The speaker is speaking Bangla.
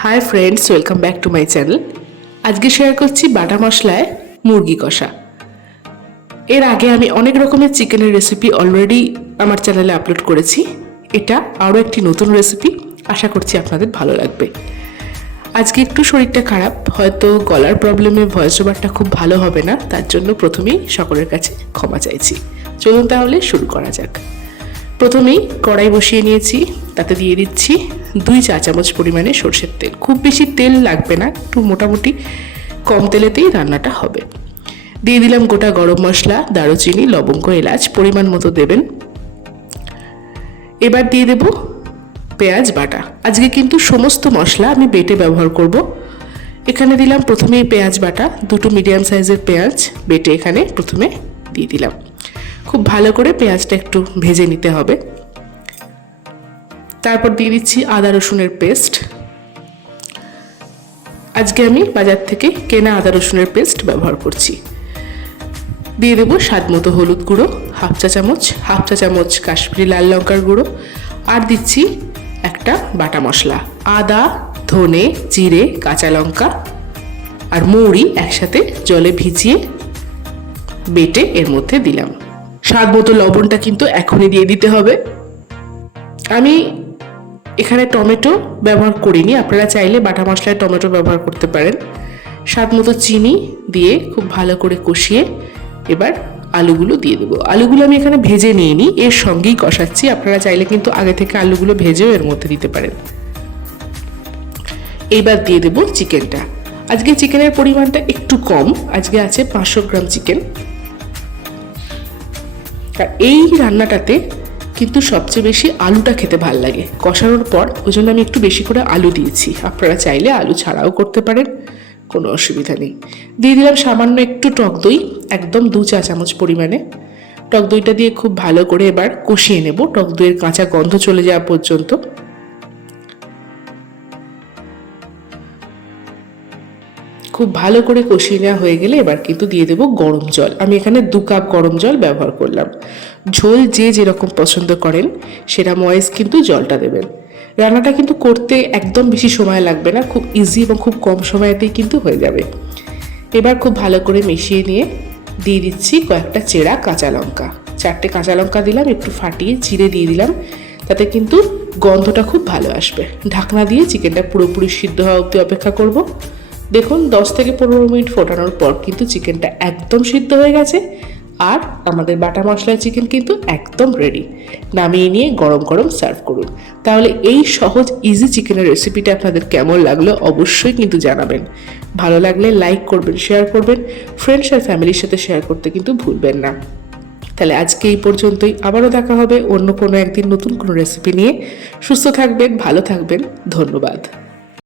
Hi friends welcome back to my channel আজকে শেয়ার করছি বাটা মশলায় মুরগি কষা। এর আগে আমি অনেক রকমের চিকেনের রেসিপি অলরেডি আমার চ্যানেলে আপলোড করেছি। এটা আরও একটি নতুন রেসিপি আশা করছি আপনাদের ভালো লাগবে। আজকে একটু শরীরটা খারাপ, হয়তো গলার প্রবলেমে ভয়েস ওভারটা খুব ভালো হবে না, তার জন্য প্রথমেই সকলের কাছে ক্ষমা চাইছি। চলুন তাহলে শুরু করা যাক। প্রথমেই কড়াই বসিয়ে নিয়েছি, তাতে দিয়ে দিচ্ছি দুই চা চামচ পরিমাণে সর্ষের তেল। খুব বেশি তেল লাগবে না, একটু মোটামুটি কম তেলেতেই রান্নাটা হবে। দিয়ে দিলাম গোটা গরম মশলা, দারুচিনি, লবঙ্গ, এলাচ, পরিমাণ মতো দেবেন। এবার দিয়ে দেব পেঁয়াজ বাটা। আজকে কিন্তু সমস্ত মশলা আমি বেটে ব্যবহার করব। এখানে দিলাম প্রথমে পেঁয়াজ বাটা, দুটো মিডিয়াম সাইজের পেঁয়াজ বেটে এখানে প্রথমে দিয়ে দিলাম। খুব ভালো করে পেঁয়াজটা একটু ভেজে নিতে হবে। তারপর দিয়ে দিচ্ছি আদা রসুনের পেস্ট। আজকে আমি বাজার থেকে কেনা আদা রসুনের পেস্ট ব্যবহার করছি। দিয়ে দেবো স্বাদ মতো হলুদ গুঁড়ো, হাফ চা চামচ, হাফ চা চামচ কাশ্মীরি লাল লঙ্কার গুঁড়ো আর দিচ্ছি একটা বাটা মশলা, আদা, ধনে, জিরে, কাঁচা লঙ্কা আর মৌরি একসাথে জলে ভিজিয়ে বেটে এর মধ্যে দিলাম। স্বাদ মতো লবণটা কিন্তু এখনই দিয়ে দিতে হবে। আমি এখানে টমেটো ব্যবহার করিনি, আপনারা চাইলে বাটা মশলায় টমেটো ব্যবহার করতে পারেন। স্বাদ মতো চিনি দিয়ে খুব ভালো করে কষিয়ে এবার আলুগুলো দিয়ে দেবো। আলুগুলো আমি এখানে ভেজে নিয়ে নিই এর সঙ্গেই কষাচ্ছি, আপনারা চাইলে কিন্তু আগে থেকে আলুগুলো ভেজেও এর মধ্যে দিতে পারেন। এইবার দিয়ে দেবো চিকেনটা। আজকে চিকেনের পরিমাণটা একটু কম, আজকে আছে পাঁচশো গ্রাম চিকেন। আর এই রান্নাটাতে কিন্তু সবচেয়ে বেশি আলুটা খেতে ভালো লাগে। কষানোর পর ওই জন্য আমি একটু বেশি করে আলু দিয়েছি। আপনারা চাইলে আলু ছাড়াও করতে পারেন, কোনো অসুবিধা নেই। দিয়ে দিলাম সামান্য একটু টক দই, একদম দু চা চামচ পরিমাণে। টক দইটা দিয়ে খুব ভালো করে এবার কষিয়ে নেব। টক দইয়ের কাঁচা গন্ধ চলে যাওয়া পর্যন্ত। খুব ভালো করে কষিয়ে নেওয়া হয়ে গেলে এবার কিন্তু দিয়ে দেবো গরম জল। আমি এখানে দু কাপ গরম জল ব্যবহার করলাম। ঝোল যে যেরকম পছন্দ করেন, সেরা ময়েস কিন্তু জলটা দেবেন। রান্নাটা কিন্তু করতে একদম বেশি সময় লাগবে না, খুব ইজি এবং খুব কম সময়তেই কিন্তু হয়ে যাবে। এবার খুব ভালো করে মিশিয়ে নিয়ে দিয়ে দিচ্ছি কয়েকটা চেরা কাঁচা লঙ্কা। চারটে কাঁচা লঙ্কা দিলাম, একটু ফাটিয়ে চিড়ে দিয়ে দিলাম, তাতে কিন্তু গন্ধটা খুব ভালো আসবে। ঢাকনা দিয়ে চিকেনটা পুরোপুরি সিদ্ধ হওয়া অবধি অপেক্ষা করব। দেখুন, দশ থেকে পনেরো মিনিট ফোটানোর পর কিন্তু চিকেনটা একদম সিদ্ধ হয়ে গেছে। আর আমাদের বাটা মশলা চিকেন কিন্তু একদম রেডি নামিয়ে নিয়ে গরম গরম সার্ভ করুন। তাহলে এই সহজ ইজি চিকেনের রেসিপিটা আপনাদের কেমন লাগল অবশ্যই কিন্তু জানাবেন। ভালো লাগলে লাইক করবেন শেয়ার করবেন। ফ্রেন্ডস আর ফ্যামিলির সাথে শেয়ার করতে কিন্তু ভুলবেন না। তাহলে আজকে এই পর্যন্তই। আবারও দেখা হবে অন্য কোনো একদিন নতুন কোনো রেসিপি নিয়ে। সুস্থ থাকবেন, ভালো থাকবেন। ধন্যবাদ।